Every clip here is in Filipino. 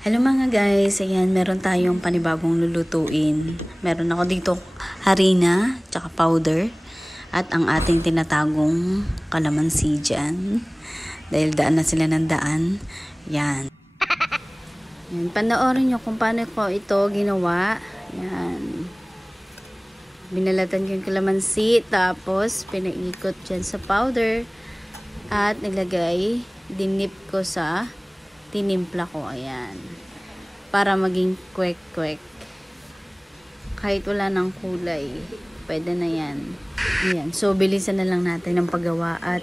Hello mga guys, ayan, meron tayong panibagong lulutuin. Meron ako dito harina, tsaka powder, at ang ating tinatagong kalamansi dyan. Dahil daan na sila ng daan. Yan. Yan, panoorin nyo kung paano ko ito ginawa. Yan. Binalatan ko yung kalamansi, tapos pinaikot dyan sa powder, at nilagay, dinip ko sa tinimpla ko, ayan. Para maging kwek-kwek. Kahit wala ng kulay, pwede na yan. Ayan. So, bilisan na lang natin ang paggawa at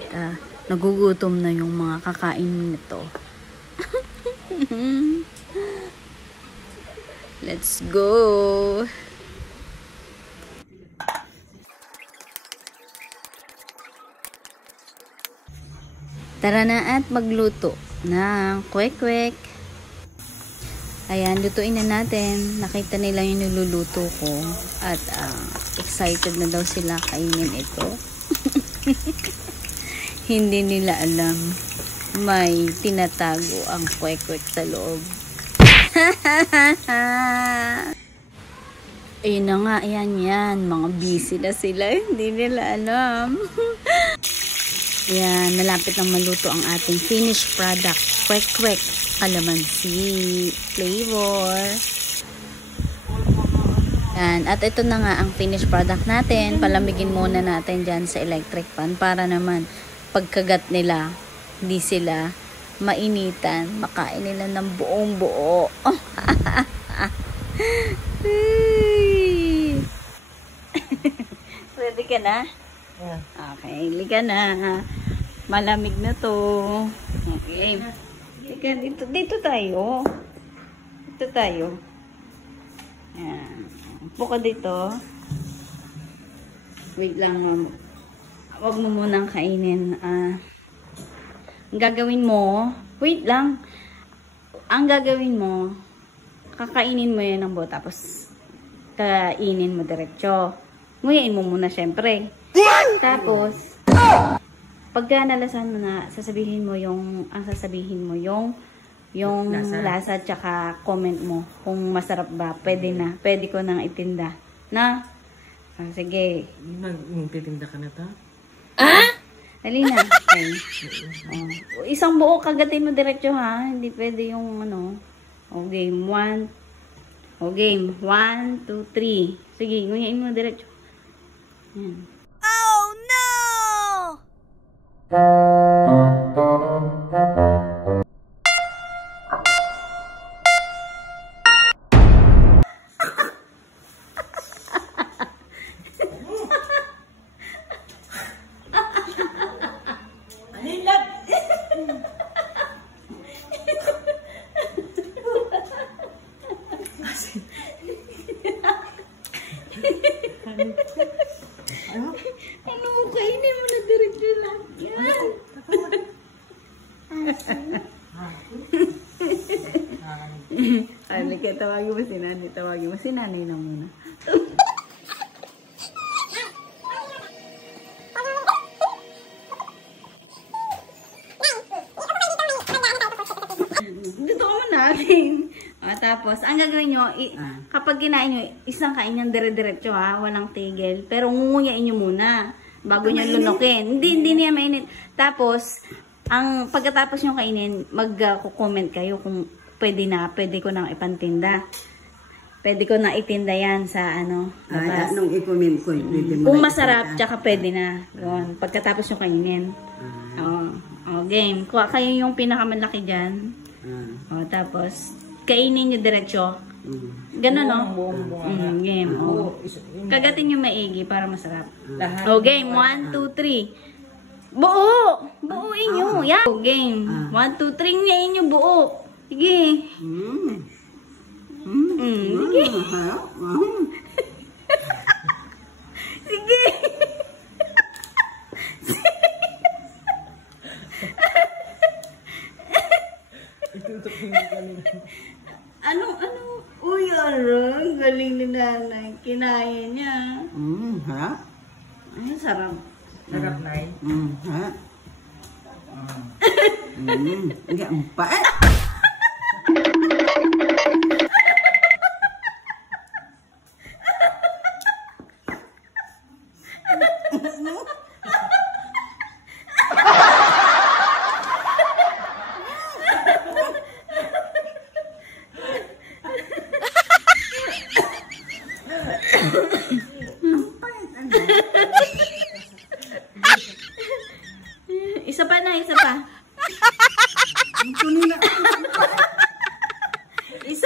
nagugutom na yung mga kakain nito. Let's go! Tara na at magluto ng kwek-kwek. Ayan, lutuin na natin. Nakita nila yung niluluto ko. At excited na daw sila kainin ito. Hindi nila alam. May tinatago ang kwek-kwek sa loob. Ayun na nga, ayan. Mga busy na sila. Hindi nila alam. Ayan, malapit nang maluto ang ating finished product. Kwek-kwek kalamansi flavor. Ayan, at ito na nga ang finished product natin. Palamigin muna natin dyan sa electric pan para naman pagkagat nila, hindi sila mainitan. Makain nila ng buong buo. Ready ka na? Okay, liga na. Malamig na to. Okay. Liga, dito tayo. Dito tayo. Ayan. Upo ka dito. Wait lang, ma'am. Huwag mo munang kainin. Ang gagawin mo, wait lang. Ang gagawin mo, kakainin mo yan ng buo, tapos kainin mo diretso. Nguyain mo muna, syempre. Tapos, pagka nalasan mo na, sasabihin mo yung lasa tsaka comment mo kung masarap ba. Pwede na. Pwede ko nang itinda. Na? Sige. Magtitinda ka na to? Dali na. Okay. Isang buo kagatin mo diretso, ha? Hindi pwede yung game 1. Game 1, 2, 3. Sige, nguyain mo diretso. Yan. Oh no! Ano mo kainin mo na diretso lang? Yan. Halika, tawagin mo si nanay. Tawagin mo si nanay na muna. Dito mo natin. Tapos, ang gagawin nyo, kapag kinain nyo, isang kain nyo dire-diretso, ha? Walang tigil. Pero ngunguyain nyo muna bago nyo lunukin. Hindi niya mainit. Tapos, pagkatapos nyo kainin, mag-comment kayo kung pwede ko nang ipantinda. Pwede ko na itinda yan sa Nung i-comment ko, kung masarap, tsaka pwede na. Yun, pagkatapos nyo kainin. Game. Kuha kayo yung pinakamalaki dyan. Tapos, kainin nyo diretso. Gano'n, no? Game. Kagatin nyo maigi para masarap. Game. 1, 2, 3. Buo! Buuin nyo. Yan. Game. 1, 2, 3. Ngayon nyo buo. Sige. Sige. Sige. Ano? Uy, galing ni nanay. Kinaya niya. Harap? Ay, sarap. Sarap na eh. Harap. Hindi ang pait.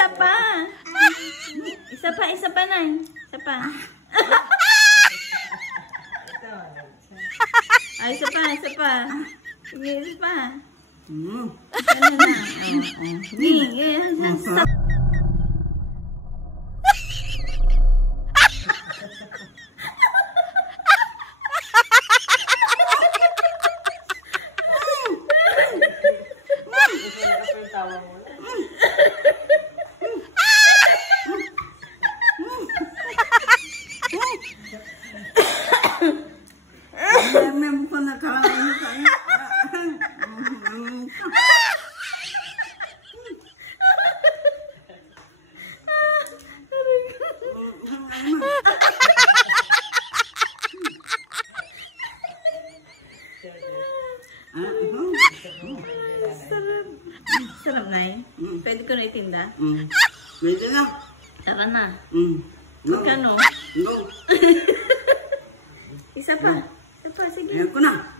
Isa pa. Isa pa na. Isa pa. Ay, isa pa. Sige, isa pa. Ano na? Sige, Mem ko na kain ka. sarap na eh. Pwede ko na itinda. Pwede na. Saka na. No. Magkano? No. Isa pa. Sige. Ayan ko na.